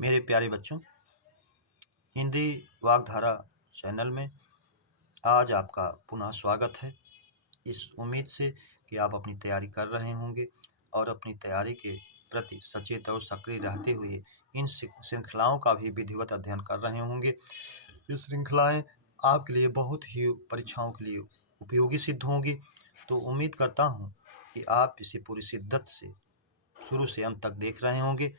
मेरे प्यारे बच्चों, हिंदी वागधारा चैनल में आज आपका पुनः स्वागत है। इस उम्मीद से कि आप अपनी तैयारी कर रहे होंगे और अपनी तैयारी के प्रति सचेत और सक्रिय रहते हुए इन श्रृंखलाओं का भी विधिवत अध्ययन कर रहे होंगे। ये श्रृंखलाएं आपके लिए बहुत ही परीक्षाओं के लिए उपयोगी सिद्ध होंगी। तो उम्मीद करता हूँ कि आप इसे पूरी शिद्दत से शुरू से अंत तक देख रहे होंगे।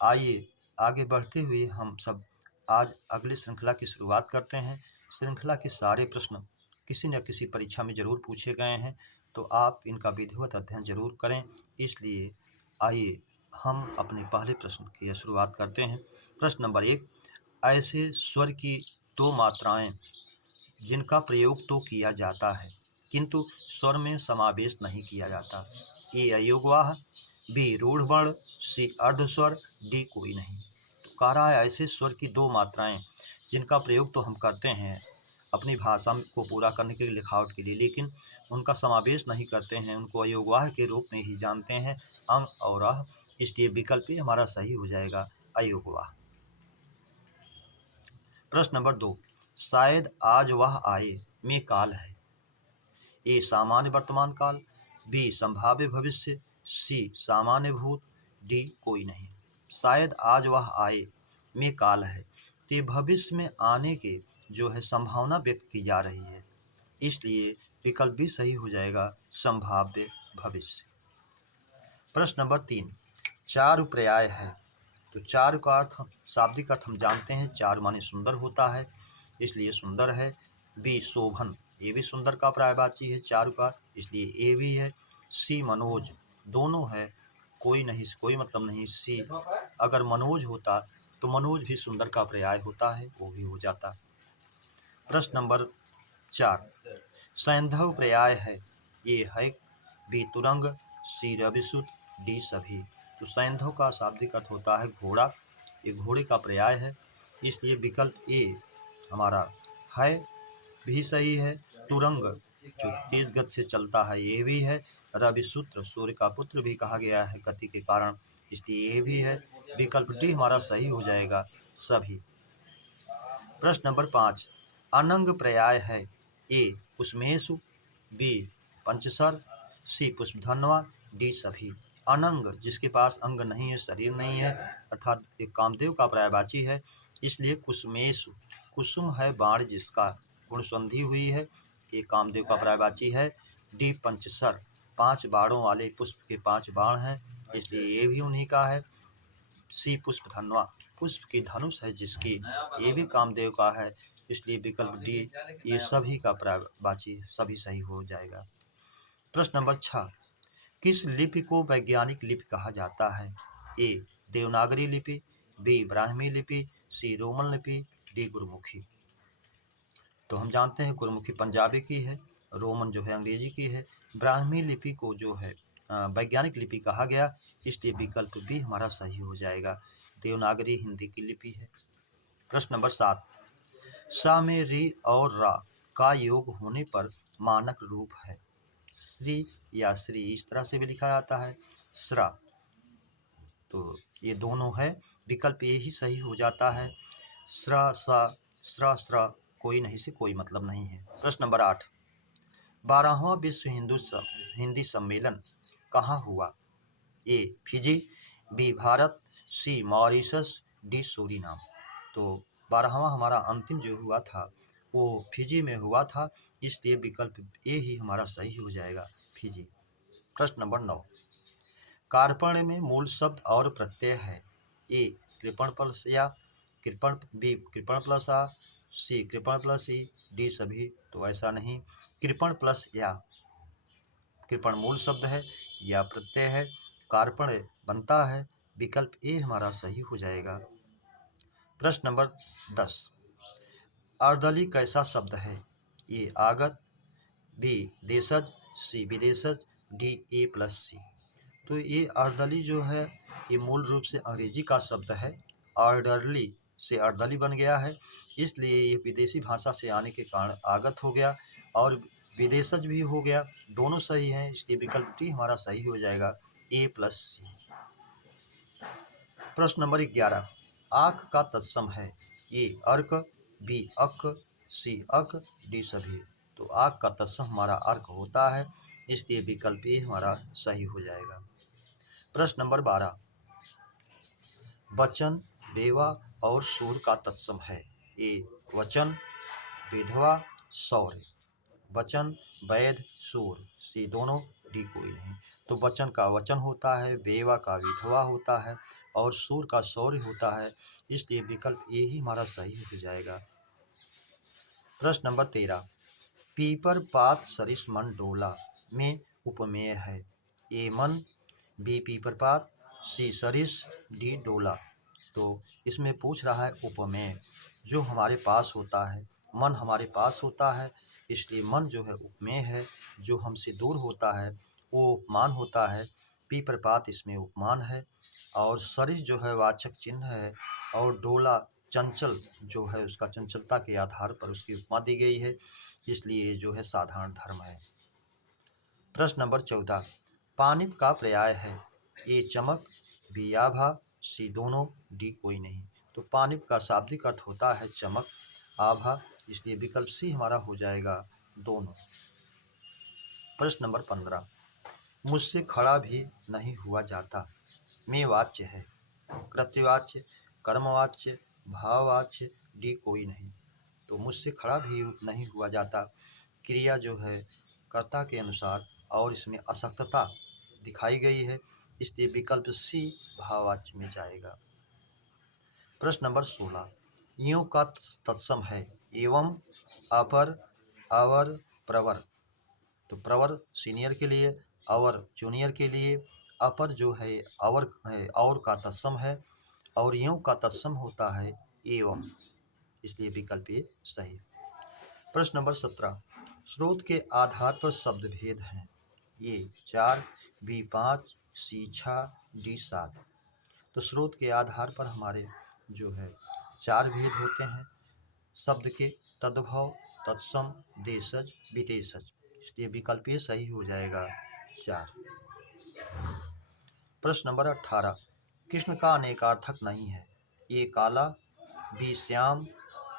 आइए आगे बढ़ते हुए हम सब आज अगली श्रृंखला की शुरुआत करते हैं। श्रृंखला के सारे प्रश्न किसी न किसी परीक्षा में जरूर पूछे गए हैं, तो आप इनका विधिवत अध्ययन जरूर करें। इसलिए आइए हम अपने पहले प्रश्न की शुरुआत करते हैं। प्रश्न नंबर 1, ऐसे स्वर की दो मात्राएं जिनका प्रयोग तो किया जाता है किंतु स्वर में समावेश नहीं किया जाता। ए अयोगवाह, बी रूढ़ वर्ण, सी अर्धस्वर, डी कोई नहीं। तो कह रहा है ऐसे स्वर की दो मात्राएं जिनका प्रयोग तो हम करते हैं अपनी भाषा को पूरा करने के लिए, लिखावट के लिए, लेकिन उनका समावेश नहीं करते हैं, उनको अयोगवाह के रूप में ही जानते हैं, अंग और अह। इसलिए विकल्प ही हमारा सही हो जाएगा, अयोगवाह। प्रश्न नंबर 2, शायद आज वह आए में काल है। ए सामान्य वर्तमान काल, बी संभाव्य भविष्य, सी सामान्य भूत, डी कोई नहीं। शायद आज वह आए में काल है, तो ये भविष्य में आने के जो है संभावना व्यक्त की जा रही है, इसलिए विकल्प भी सही हो जाएगा, संभाव्य भविष्य। प्रश्न नंबर 3, चारु पर्याय है। तो चारु का अर्थ, शाब्दिक अर्थ हम जानते हैं, चारु माने सुंदर होता है, इसलिए सुंदर है। बी शोभन, ये भी सुंदर का पर्यायवाची है चारु का, इसलिए ए भी है। सी मनोज, दोनों है, कोई नहीं, कोई मतलब नहीं। सी अगर मनोज होता तो मनोज भी सुंदर का पर्याय होता है, वो भी हो जाता। प्रश्न नंबर 4, सैंधव पर्याय है। ये है बी तुरंग, सी रविसुत, डी सभी। तो सैंधव का शाब्दिक अर्थ होता है घोड़ा, ये घोड़े का पर्याय है, इसलिए विकल्प ए हमारा है भी सही है। तुरंग जो तेज गति से चलता है, ये भी है। रविसूत्र सूर्य का पुत्र भी कहा गया है गति के कारण, इसलिए ये भी है। विकल्प डी हमारा सही हो जाएगा, सभी। प्रश्न नंबर 5, अनंग पर्याय है। ए कुसुमेषु, बी पंचसर, सी पुष्पधन्वा, डी सभी। अनंग जिसके पास अंग नहीं है, शरीर नहीं है, अर्थात एक कामदेव का पर्यायवाची है, इसलिए कुसुमेषु, कुसुम है बाण जिसका गुणसंधि हुई है, ये कामदेव का पर्यायवाची है। डी पंचसर, 5 बाणों वाले पुष्प के 5 बाण हैं, इसलिए ये भी उन्हीं का है। सी पुष्पधन्वा, पुष्प की धनुष है जिसकी, ये भी कामदेव का है, इसलिए विकल्प डी ये सभी का पर्यायवाची, सभी सही हो जाएगा। प्रश्न नंबर 6, किस लिपि को वैज्ञानिक लिपि कहा जाता है। ए देवनागरी लिपि, बी ब्राह्मी लिपि, सी रोमन लिपि, डी गुरुमुखी। तो हम जानते हैं गुरुमुखी पंजाबी की है, रोमन जो है अंग्रेजी की है, ब्राह्मी लिपि को जो है वैज्ञानिक लिपि कहा गया, इसलिए विकल्प भी हमारा सही हो जाएगा, देवनागरी हिंदी की लिपि है। प्रश्न नंबर 7, सा में री और रा का योग होने पर मानक रूप है। श्री या श्री इस तरह से भी लिखा जाता है, श्रा, तो ये दोनों है, विकल्प ये ही सही हो जाता है, श्रा सा, श्रा श्रा, कोई नहीं से कोई मतलब नहीं है। प्रश्न नंबर 8, 12वां विश्व हिंदी सम्मेलन कहाँ हुआ। ए फिजी, बी भारत, सी मॉरिशस, डी सूरीनाम। तो 12वां हमारा अंतिम जो हुआ था वो फिजी में हुआ था, इसलिए विकल्प ए ही हमारा सही हो जाएगा, फिजी। प्रश्न नंबर 9, कार्पण्य में मूल शब्द और प्रत्यय है। ए कृपण प्लस या, कृपण, बी कृपण प्लस आ, सी कृपण प्लस ई, डी सभी। तो ऐसा नहीं, कृपण प्लस या, कृपण मूल शब्द है या प्रत्यय है, कार्पण्य बनता है, विकल्प ए हमारा सही हो जाएगा। प्रश्न नंबर 10, अर्दली कैसा शब्द है। ए आगत, बी देशज, सी विदेशज, डी ए प्लस सी। तो ये अर्दली जो है ये मूल रूप से अंग्रेजी का शब्द है, ऑर्डरली से अर्दली बन गया है, इसलिए ये विदेशी भाषा से आने के कारण आगत हो गया और विदेशज भी हो गया, दोनों सही हैं, इसलिए विकल्प डी हमारा सही हो जाएगा, ए प्लस सी। प्रश्न नंबर 11, आक का तत्सम है। ए अर्क, बी अक, सी अक, डी सभी। तो आक का तत्सम हमारा अर्क होता है, इसलिए विकल्प ए हमारा सही हो जाएगा। प्रश्न नंबर 12, वचन, वेवा और सूर का तत्सम है। ए वचन, विधवा, सौर्य। वचन, वैध, सूर, सी दोनों, डी कोई नहीं। तो वचन का वचन होता है, वेवा का विधवा होता है और सूर का शौर्य होता है, इसलिए विकल्प ए ही हमारा सही हो जाएगा। प्रश्न नंबर 13, पीपर पात सरिस मन डोला में उपमेय है। ए मन, बी पीपर पात, सी सरिस, डी डोला। तो इसमें पूछ रहा है उपमेय, जो हमारे पास होता है, मन हमारे पास होता है, इसलिए मन जो है उपमेय है, जो हमसे दूर होता है वो उपमान होता है। पीपर पात इसमें उपमान है और सरिस जो है वाचक चिन्ह है और डोला चंचल जो है उसका चंचलता के आधार पर उसकी उपमा दी गई है, इसलिए जो है साधारण धर्म है। प्रश्न नंबर 14, पानिप का पर्याय है। ए चमक, बी आभा, सी दोनों, डी कोई नहीं। तो पानिप का शाब्दिक अर्थ होता है चमक, आभा, इसलिए विकल्प सी हमारा हो जाएगा दोनों। प्रश्न नंबर 15, मुझसे खड़ा भी नहीं हुआ जाता में वाच्य है। कृत्यवाच्य, कर्मवाच्य, भाववाच्य, डी कोई नहीं। तो मुझसे खड़ा भी नहीं हुआ जाता क्रिया जो है कर्ता के अनुसार और इसमें असक्तता दिखाई गई है, इसलिए विकल्प सी भाववाच्य में जाएगा। प्रश्न नंबर 16, यूं का तत्सम है। एवं, अपर, अवर, प्रवर। तो प्रवर सीनियर के लिए, अवर जूनियर के लिए, अपर जो है अवर है और का तत्सम है और यूं का तत्सम होता है एवं, इसलिए विकल्प ए सही। प्रश्न नंबर 17, स्रोत के आधार पर शब्द भेद हैं। ए 4, बी 5, सी 6, डी 7। तो स्रोत के आधार पर हमारे जो है 4 भेद होते हैं शब्द के, तद्भव, तत्सम, देशज, विदेशज, इसलिए विकल्प ए सही हो जाएगा 4। प्रश्न नंबर 18, कृष्ण का अनेकार्थक नहीं है। ए काला, बी श्याम,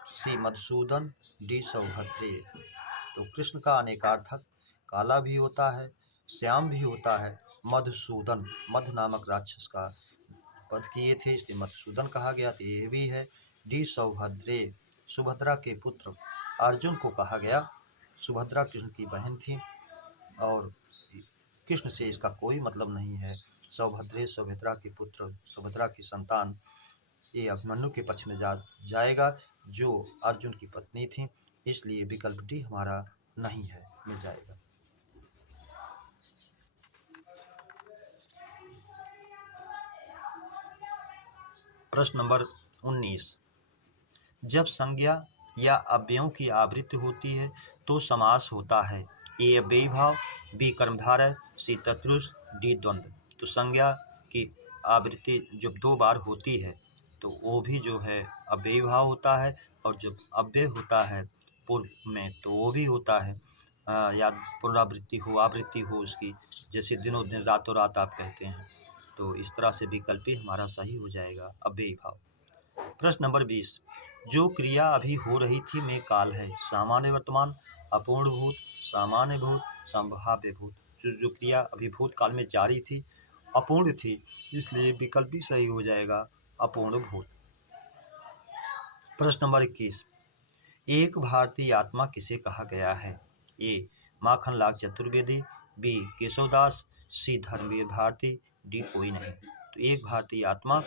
सी मधुसूदन, डी सौभद्रेय। तो कृष्ण का अनेकार्थक काला भी होता है, श्याम भी होता है, मधुसूदन, मधु नामक राक्षस का वध किए थे इसलिए मधुसूदन कहा गया, तो ये भी है। डी सौभद्रेय, सुभद्रा के पुत्र अर्जुन को कहा गया। सुभद्रा कृष्ण की बहन थी और कृष्ण से इसका कोई मतलब नहीं है। सौभद्रेय सुभद्रा के पुत्र, सुभद्रा की संतान, ये अभिमन्यु के पक्ष में जाएगा जो अर्जुन की पत्नी थी, इसलिए विकल्प डी हमारा नहीं है मिल जाएगा। प्रश्न नंबर 19, जब संज्ञा या अव्ययों की आवृत्ति होती है तो समास होता है। ए अव्ययी भाव, बी कर्मधारय, सी तत्पुरुष, डी द्वंद्व। तो संज्ञा की आवृत्ति जब 2 बार होती है तो वो भी जो है अव्ययी भाव होता है और जब अव्यय होता है पूर्व में तो वो भी होता है या पुनरावृत्ति हो, आवृत्ति हो उसकी, जैसे दिनों दिन रातों रात आप कहते हैं, तो इस तरह से विकल्प ही हमारा सही हो जाएगा अव्ययी भाव। प्रश्न नंबर 20, जो क्रिया अभी हो रही थी में काल है। सामान्य वर्तमान, अपूर्ण भूत, सामान्य भूत, संभाव्य भूत। जो क्रिया अभी भूतकाल में जारी थी अपूर्ण थी, इसलिए विकल्प भी सही हो जाएगा अपूर्ण भूत। प्रश्न नंबर 21, एक भारतीय आत्मा किसे कहा गया है। ए माखनलाल चतुर्वेदी, बी केशवदास, सी धर्मवीर भारती, डी कोई नहीं। तो एक भारतीय आत्मा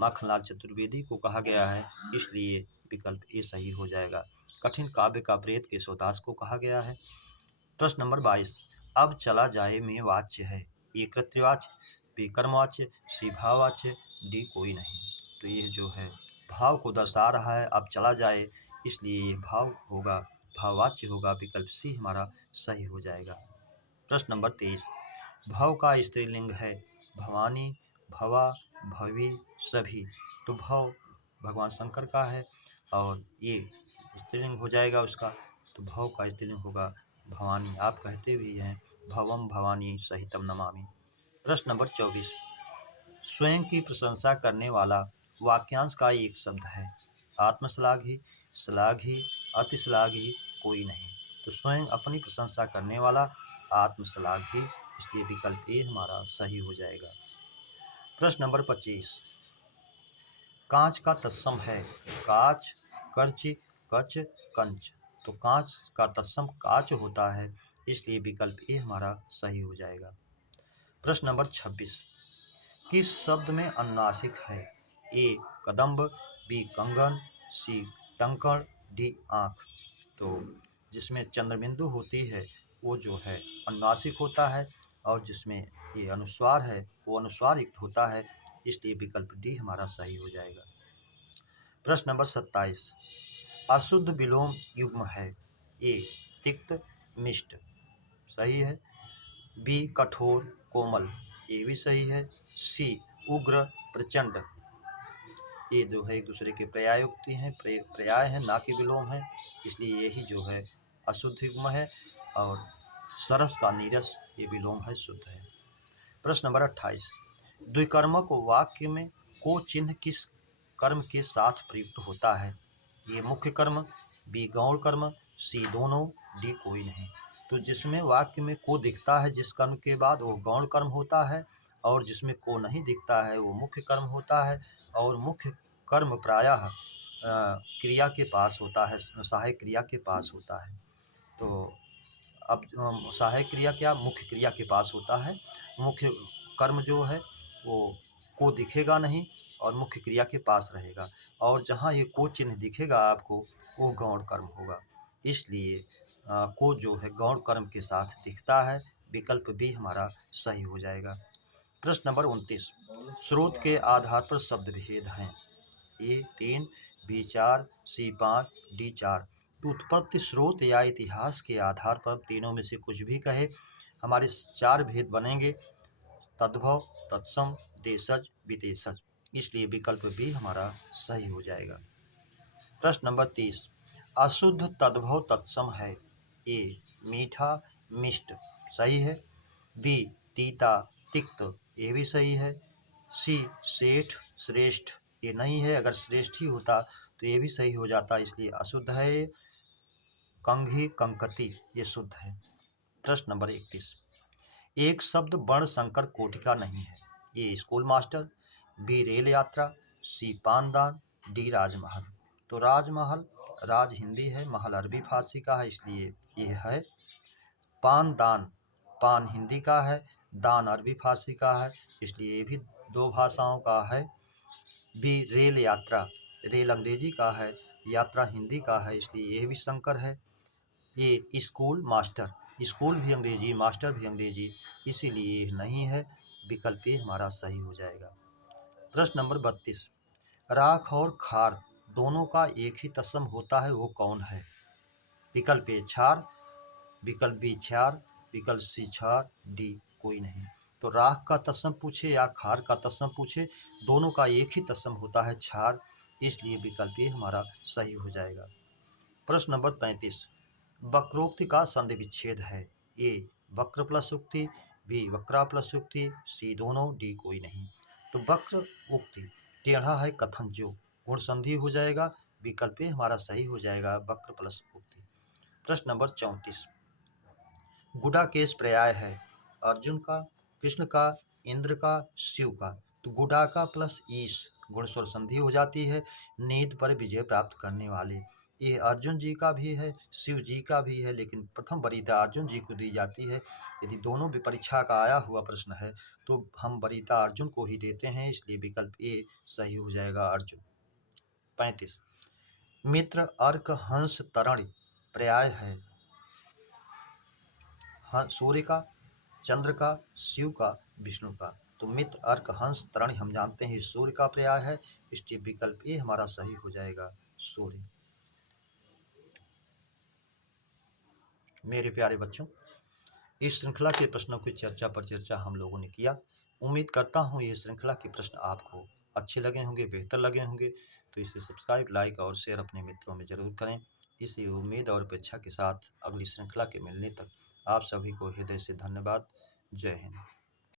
माखनलाल चतुर्वेदी को कहा गया है, इसलिए विकल्प ए सही हो जाएगा। कठिन काव्य का प्रेत केशवदास को कहा गया है। प्रश्न नंबर 22, अब चला जाए में वाच्य है। ए कृत्यवाच्य, बी कर्मवाच्य, सी भाववाच्य, डी कोई नहीं। तो ये जो है भाव को दर्शा रहा है, अब चला जाए, इसलिए ये भाव होगा, भाववाच्य होगा, विकल्प सी हमारा सही हो जाएगा। प्रश्न नंबर 23, भव का स्त्रीलिंग है। भवानी, भवा, भवी, सभी। तो भव भगवान शंकर का है और ये स्त्रीलिंग हो जाएगा उसका, तो भव का स्त्रीलिंग होगा भवानी। आप कहते भी हैं भवम भवानी सहितम नमामि। प्रश्न नंबर 24, स्वयं की प्रशंसा करने वाला वाक्यांश का एक शब्द है। आत्मश्लाघी, श्लाघी, अतिश्लाघी कोई नहीं। तो स्वयं अपनी प्रशंसा करने वाला आत्मश्लाघी, इसलिए विकल्प ए हमारा सही हो जाएगा। प्रश्न नंबर 25, कांच का तत्सम है काच, कर्च, कच, कंच। तो कांच का तत्सम काच होता है, इसलिए विकल्प ए हमारा सही हो जाएगा। प्रश्न नंबर 26, किस शब्द में अनुनासिक है? ए कदम्ब, बी कंगन, सी टंकण, डी आँख। तो जिसमें चंद्रबिंदु होती है वो जो है अनुनासिक होता है, और जिसमें ये अनुस्वार है वो अनुस्वार युक्त होता है, इसलिए विकल्प डी हमारा सही हो जाएगा। प्रश्न नंबर 27, अशुद्ध विलोम युग्म है? ए तिक्त, मिष्ट, सही है। बी कठोर, कोमल, ये भी सही है। सी उग्र, प्रचंड, ये जो है एक दूसरे के पर्यायोक्ति हैं, पर्याय हैं, ना कि विलोम है, इसलिए यही जो है अशुद्ध युग्म है। और सरस का नीरस ये विलोम है, शुद्ध है। प्रश्न नंबर 28, द्विकर्मक वाक्य में को चिन्ह किस कर्म के साथ प्रयुक्त होता है? ये मुख्य कर्म, बी गौण कर्म, सी दोनों, डी कोई नहीं। तो जिसमें वाक्य में को दिखता है जिस कर्म के बाद, वो गौण कर्म होता है, और जिसमें को नहीं दिखता है वो मुख्य कर्म होता है। और मुख्य कर्म प्रायः क्रिया के पास होता है, सहायक क्रिया के पास होता है। तो अब सहायक क्रिया क्या, मुख्य क्रिया के पास होता है। मुख्य कर्म जो है वो को दिखेगा नहीं और मुख्य क्रिया के पास रहेगा, और जहाँ ये को चिन्ह दिखेगा आपको वो गौण कर्म होगा, इसलिए को जो है गौण कर्म के साथ दिखता है। विकल्प बी हमारा सही हो जाएगा। प्रश्न नंबर 29, स्रोत के आधार पर शब्द भेद हैं? ए 3, बी 4, सी 5, डी 4। तो उत्पत्ति, स्रोत या इतिहास के आधार पर तीनों में से कुछ भी कहे, हमारे 4 भेद बनेंगे, तद्भव, तत्सम, देशज, विदेशज, इसलिए विकल्प बी हमारा सही हो जाएगा। प्रश्न नंबर 30, अशुद्ध तद्भव तत्सम है? ए मीठा, मिष्ट, सही है। बी तीता, तिक्त, ये भी सही है। सी सेठ, श्रेष्ठ, ये नहीं है, अगर श्रेष्ठ ही होता तो ये भी सही हो जाता, इसलिए अशुद्ध है ये। कंघी, कंकती, ये शुद्ध है। प्रश्न नंबर 31, एक शब्द वर्ण संकर कोटि का नहीं है? ए स्कूल मास्टर, बी रेल यात्रा, सी पानदान, डी राजमहल। तो राजमहल, राज हिंदी है, महल अरबी फारसी का है, इसलिए ये है पानदान। पान हिंदी का है, दान अरबी फारसी का है, इसलिए ये भी 2 भाषाओं का है। बी रेल यात्रा, रेल अंग्रेजी का है, यात्रा हिंदी का है, इसलिए यह भी संकर है। ये स्कूल मास्टर, स्कूल भी अंग्रेजी, मास्टर भी अंग्रेजी, इसीलिए यह नहीं है, विकल्प ए हमारा सही हो जाएगा। प्रश्न नंबर 32, राख और खार दोनों का एक ही तत्सम होता है, वो कौन है? विकल्प ए क्षार, विकल्प बी क्षार, विकल्प सी क्षार, डी कोई नहीं। तो राख का तत्सम पूछे या खार का तत्सम पूछे, दोनों का एक ही तत्सम होता है, क्षार, इसलिए विकल्प ए हमारा सही हो जाएगा। प्रश्न नंबर 33, वक्रोक्ति का संधि विच्छेद है? ए वक्र प्लस उक्ति, बी वक्रा प्लस उक्ति, सी दोनों, डी कोई नहीं। तो वक्र उक्ति टेढ़ा है कथन, जो गुण संधि हो जाएगा, विकल्प ए हमारा सही हो जाएगा, वक्र प्लस उक्ति। प्रश्न नंबर 34, गुडाकेश पर्याय है? अर्जुन का, कृष्ण का, इंद्र का, शिव का। तो गुडाका प्लस ईश गुण स्वर संधि हो जाती है, नींद पर विजय प्राप्त करने वाले। ये अर्जुन जी का भी है, शिव जी का भी है, लेकिन प्रथम वरीयता अर्जुन जी को दी जाती है। यदि दोनों भी परीक्षा का आया हुआ प्रश्न है तो हम वरीयता अर्जुन को ही देते हैं, इसलिए विकल्प ए सही हो जाएगा, अर्जुन। 35, मित्र, अर्क, हंस, तरण पर्याय है? सूर्य का, चंद्र का, शिव का, विष्णु का। तो मित्र, अर्क, हंस, तरण हम जानते हैं सूर्य का पर्याय है, इसलिए विकल्प ए हमारा सही हो जाएगा, सूर्य। मेरे प्यारे बच्चों, इस श्रृंखला के प्रश्नों की चर्चा पर चर्चा हम लोगों ने किया। उम्मीद करता हूँ ये श्रृंखला के प्रश्न आपको अच्छे लगे होंगे, बेहतर लगे होंगे। तो इसे सब्सक्राइब, लाइक और शेयर अपने मित्रों में ज़रूर करें। इसी उम्मीद और अपेक्षा के साथ अगली श्रृंखला के मिलने तक आप सभी को हृदय से धन्यवाद। जय हिंद।